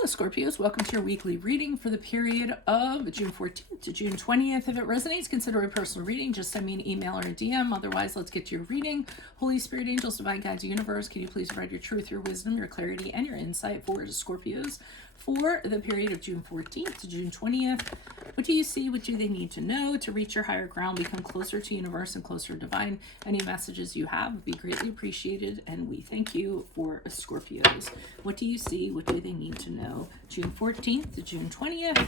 Hello, Scorpios. Welcome to your weekly reading for the period of June 14th to June 20th. If it resonates, consider a personal reading. Just send me an email or a DM. Otherwise, let's get to your reading. Holy Spirit, angels, divine guides, universe, can you please provide your truth, your wisdom, your clarity, and your insight for Scorpios for the period of June 14th to June 20th? What do you see? What do they need to know to reach your higher ground, become closer to universe and closer to divine? Any messages you have would be greatly appreciated, and we thank you for Scorpios. What do you see? What do they need to know? June 14th to June 20th.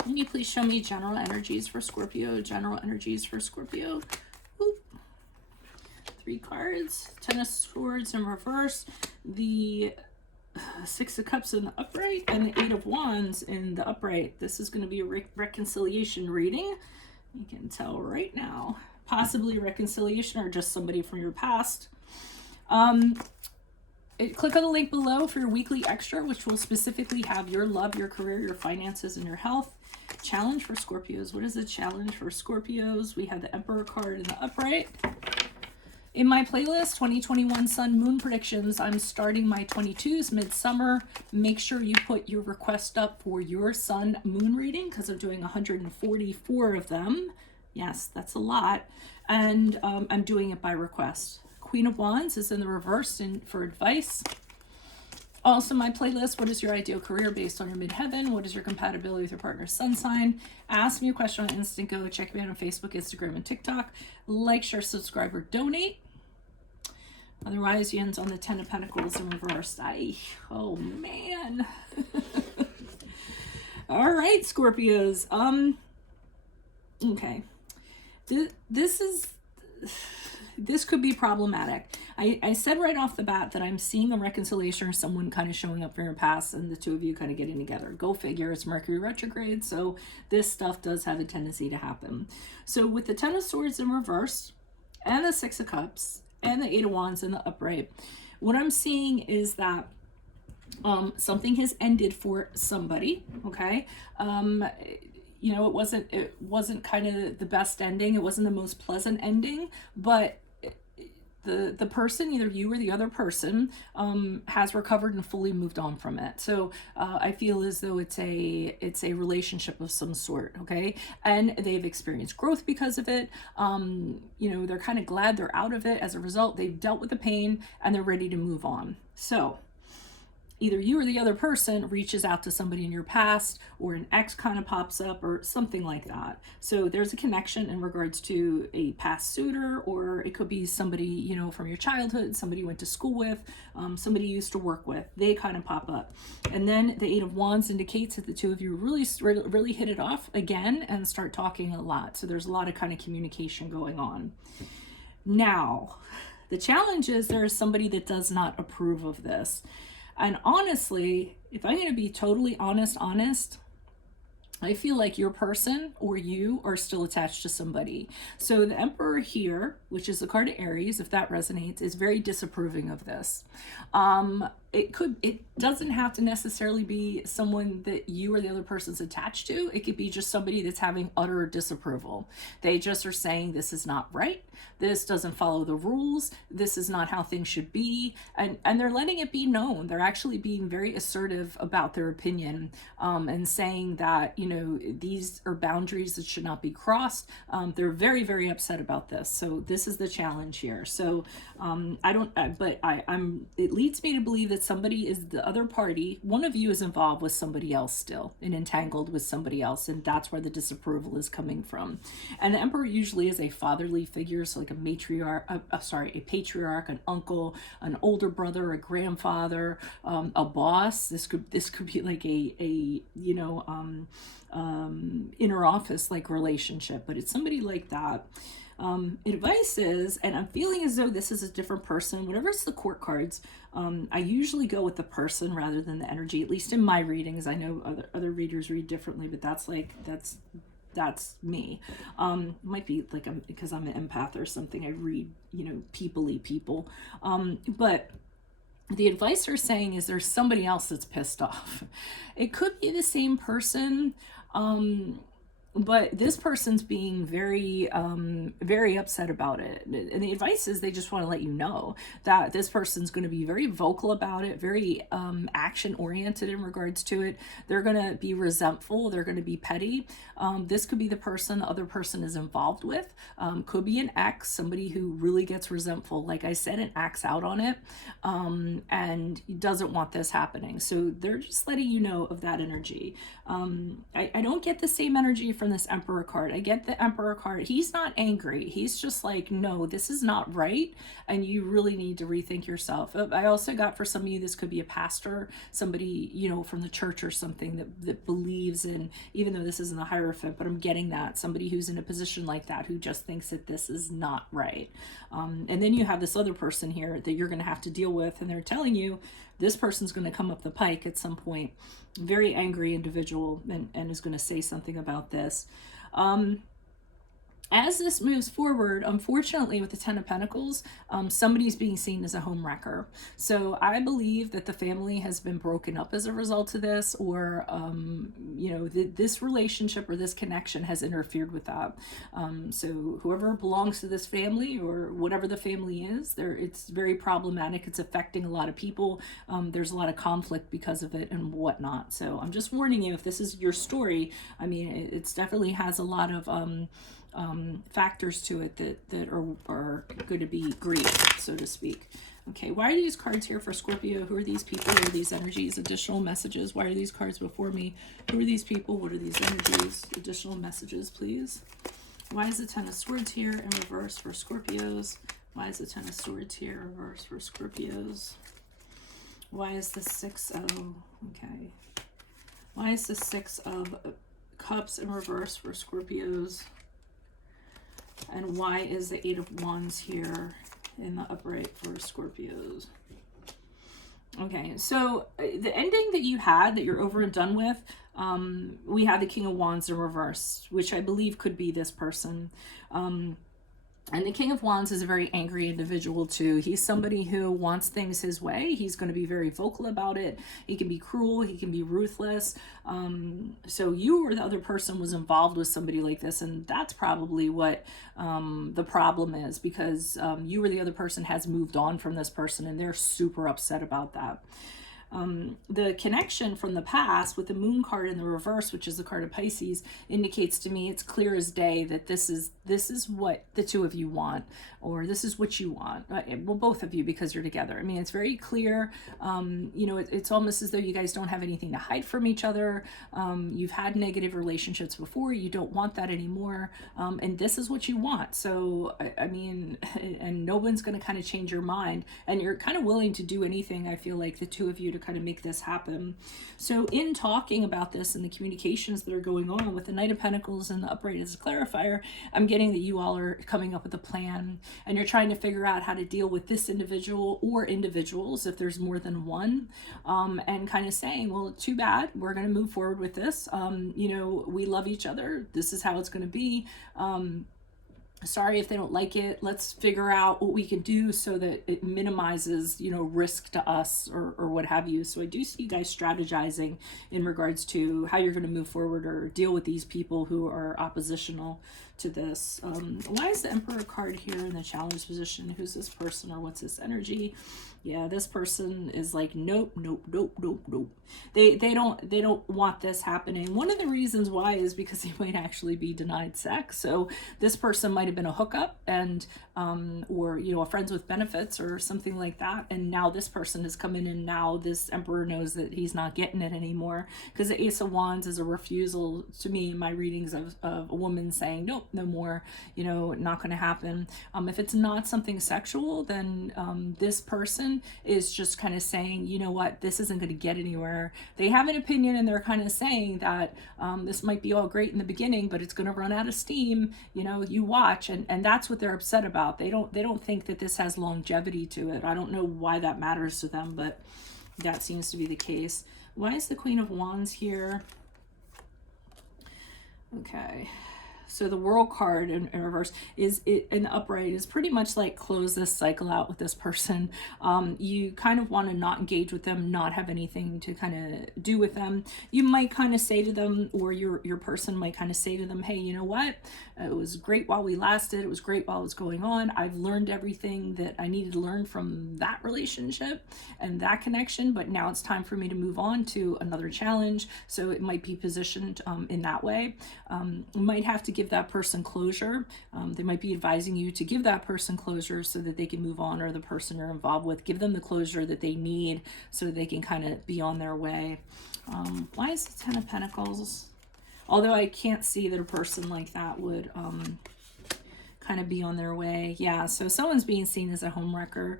Can you please show me general energies for Scorpio? General energies for Scorpio. Ooh. 3 cards. 10 of Swords in reverse. The 6 of Cups in the upright. And the 8 of Wands in the upright. This is going to be a reconciliation reading. You can tell right now. Possibly reconciliation or just somebody from your past. Click on the link below for your weekly extra, which will specifically have your love, your career, your finances, and your health. Challenge for Scorpios. What is the challenge for Scorpios? We have the Emperor card in the upright. In my playlist, 2021 Sun Moon Predictions, I'm starting my 22s midsummer. Make sure you put your request up for your Sun Moon reading because I'm doing 144 of them. Yes, that's a lot. And I'm doing it by request. Queen of Wands is in the reverse for advice. Also, my playlist, what is your ideal career based on your midheaven? What is your compatibility with your partner's sun sign? Ask me a question on Instant Go. Check me out on Facebook, Instagram, and TikTok. Like, share, subscribe, or donate. Otherwise, you ends on the 10 of Pentacles in reverse. Oh man. All right, Scorpios. Okay. This could be problematic. I said right off the bat that I'm seeing a reconciliation or someone kind of showing up from your past and the two of you kind of getting together. Go figure, it's Mercury retrograde, so this stuff does have a tendency to happen. So with the 10 of Swords in reverse and the 6 of Cups and the 8 of Wands in the upright, what I'm seeing is that something has ended for somebody, okay? You know, it wasn't kind of the best ending. It wasn't the most pleasant ending, but the person, either you or the other person, has recovered and fully moved on from it. So I feel as though it's a relationship of some sort, okay? And they've experienced growth because of it. You know, they're kind of glad they're out of it. As a result, they've dealt with the pain and they're ready to move on. So either you or the other person reaches out to somebody in your past, or an ex kind of pops up or something like that. So there's a connection in regards to a past suitor, or it could be somebody, you know, from your childhood, somebody you went to school with, somebody you used to work with. They kind of pop up. And then the 8 of Wands indicates that the two of you really hit it off again and start talking a lot. So there's a lot of kind of communication going on. Now, the challenge is there is somebody that does not approve of this. And honestly, if I'm going to be totally honest, I feel like your person or you are still attached to somebody. So the Emperor here, which is the card of Aries, if that resonates, is very disapproving of this. It doesn't have to necessarily be someone that you or the other person's attached to. It could be just somebody that's having utter disapproval. They just are saying this is not right. This doesn't follow the rules. This is not how things should be. And they're letting it be known. They're actually being very assertive about their opinion, and saying that, you know, these are boundaries that should not be crossed. They're very, very upset about this. So this is the challenge here. So it leads me to believe that somebody is the other party. One of you is involved with somebody else still and entangled with somebody else. And that's where the disapproval is coming from. And the Emperor usually is a fatherly figure. So like a matriarch, a patriarch, an uncle, an older brother, a grandfather, a boss. This could be like a inner office like relationship, but it's somebody like that. Advice is, and I'm feeling as though this is a different person, whatever it's the court cards, I usually go with the person rather than the energy, at least in my readings. I know other readers read differently, but that's me. Might be like because I'm an empath or something. I read, you know, people. But the advice they're saying is there's somebody else that's pissed off. It could be the same person. But this person's being very, very upset about it. And the advice is they just want to let you know that this person's going to be very vocal about it, very action oriented in regards to it. They're going to be resentful. They're going to be petty. This could be the person the other person is involved with. Could be an ex, somebody who really gets resentful, like I said, and acts out on it, and doesn't want this happening. So they're just letting you know of that energy. I don't get the same energy from this Emperor card. I get the Emperor card. He's not angry. He's just like, no, this is not right. And you really need to rethink yourself. I also got, for some of you, this could be a pastor, somebody, you know, from the church or something that believes in, even though this isn't a Hierophant, but I'm getting that, somebody who's in a position like that, who just thinks that this is not right. And then you have this other person here that you're going to have to deal with, and they're telling you this person's going to come up the pike at some point. Very angry individual, and is going to say something about this. As this moves forward, unfortunately, with the Ten of Pentacles, somebody's being seen as a home wrecker. So I believe that the family has been broken up as a result of this, or, you know, this relationship or this connection has interfered with that. So whoever belongs to this family, or whatever the family is, it's very problematic. It's affecting a lot of people. There's a lot of conflict because of it and whatnot. So I'm just warning you, if this is your story, I mean, it's definitely has a lot of factors to it that are going to be grief, so to speak. Okay, why are these cards here for Scorpio? Who are these people? What are these energies? Additional messages. Why are these cards before me? Who are these people? What are these energies? Additional messages, please. Why is the Ten of Swords here in reverse for Scorpios? Why is the Ten of Swords here in reverse for Scorpios? Why is the Six of... Okay. Why is the Six of Cups in reverse for Scorpios? And why is the Eight of Wands here in the upright for Scorpios? Okay, so the ending that you had, that you're over and done with, we had the King of Wands in reverse, which I believe could be this person. And the King of Wands is a very angry individual too. He's somebody who wants things his way. He's going to be very vocal about it. He can be cruel. He can be ruthless. So you or the other person was involved with somebody like this, and that's probably what the problem is, because you or the other person has moved on from this person, and they're super upset about that. The connection from the past with the Moon card in the reverse, which is the card of Pisces, indicates to me, it's clear as day that this is what the two of you want, or this is what you want. Well, both of you, because you're together. I mean, it's very clear. You know, it's almost as though you guys don't have anything to hide from each other. You've had negative relationships before. You don't want that anymore. And this is what you want. So, I mean, and no one's going to kind of change your mind. And you're kind of willing to do anything, I feel like, the two of you, to kind of make this happen. So in talking about this and the communications that are going on with the Knight of Pentacles and the upright as a clarifier, I'm getting that you all are coming up with a plan, and you're trying to figure out how to deal with this individual or individuals if there's more than one, and kind of saying, well, too bad, we're going to move forward with this. You know, we love each other. This is how it's going to be. Sorry if they don't like it. Let's figure out what we can do so that it minimizes, you know, risk to us, or what have you. So I do see you guys strategizing in regards to how you're going to move forward or deal with these people who are oppositional to this. Why is the Emperor card here in the challenge position? Who's this person, or what's this energy? Yeah, this person is like, nope, nope, nope, nope, nope. They don't want this happening. One of the reasons why is because they might actually be denied sex. So this person might have been a hookup, and or, you know, a friends with benefits or something like that. And now this person has come in, and now this Emperor knows that he's not getting it anymore, because the Ace of Wands is a refusal to me in my readings of a woman saying, nope, no more, you know, not going to happen. If it's not something sexual, then this person is just kind of saying, you know what, this isn't going to get anywhere. They have an opinion, and they're kind of saying that this might be all great in the beginning, but it's going to run out of steam. You know, you watch, and that's what they're upset about. They don't think that this has longevity to it. I don't know why that matters to them, but that seems to be the case. Why is the Queen of Wands here? Okay. So the World card in reverse is it, an upright is pretty much like close this cycle out with this person. You kind of want to not engage with them, not have anything to kind of do with them. You might kind of say to them, or your person might kind of say to them, hey, you know what? It was great while we lasted. It was great while it was going on. I've learned everything that I needed to learn from that relationship and that connection, but now it's time for me to move on to another challenge. So it might be positioned in that way. You might have to give that person closure. They might be advising you to give that person closure so that they can move on, or the person you're involved with, give them the closure that they need so they can kind of be on their way. Why is the Ten of Pentacles? Although I can't see that a person like that would kind of be on their way. Yeah, so someone's being seen as a homewrecker.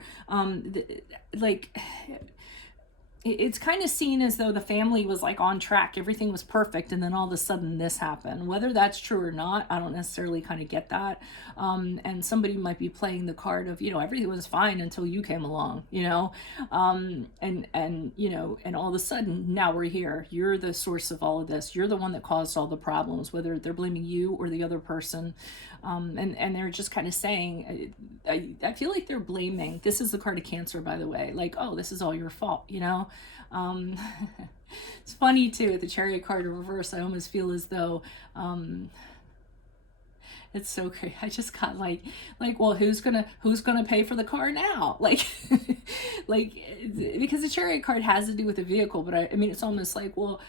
Like, it's kind of seen as though the family was like on track, everything was perfect, and then all of a sudden this happened. Whether that's true or not, I don't necessarily kind of get that. And somebody might be playing the card of, you know, everything was fine until you came along, you know, and you know, and all of a sudden now we're here. You're the source of all of this. You're the one that caused all the problems, whether they're blaming you or the other person. And they're just kind of saying, I feel like they're blaming. This is the card of Cancer, by the way. Like, oh, this is all your fault, you know? It's funny too, with the Chariot card in reverse, I almost feel as though, it's so great. I just got like, well, who's gonna pay for the car now? Like, like, because the Chariot card has to do with the vehicle, but I mean, it's almost like, well,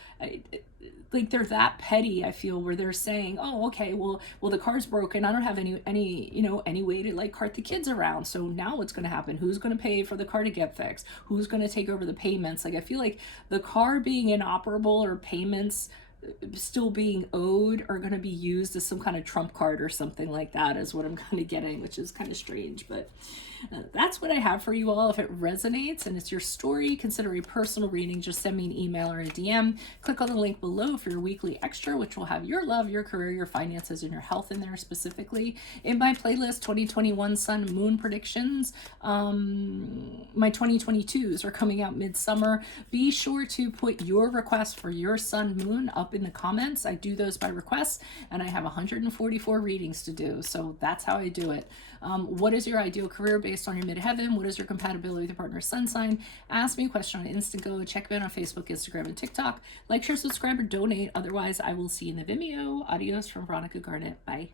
like they're that petty, I feel, where they're saying, oh, okay, well, the car's broken. I don't have any, you know, any way to like cart the kids around. So now what's going to happen? Who's going to pay for the car to get fixed? Who's going to take over the payments? Like, I feel like the car being inoperable or payments still being owed are going to be used as some kind of trump card or something like that, is what I'm kind of getting, which is kind of strange. But that's what I have for you all. If it resonates and it's your story, consider a personal reading. Just send me an email or a DM. Click on the link below for your weekly extra, which will have your love, your career, your finances, and your health in there specifically. In my playlist, 2021 Sun Moon predictions, my 2022s are coming out midsummer. Be sure to put your request for your Sun Moon up in the comments. I do those by request, and I have 144 readings to do, so that's how I do it. What is your ideal career based on your midheaven? What is your compatibility with your partner's sun sign? Ask me a question on Instago. Check me out on Facebook, Instagram, and TikTok. Like, share, subscribe, or donate. Otherwise, I will see you in the Vimeo. Adios from Veronica Garnett. Bye.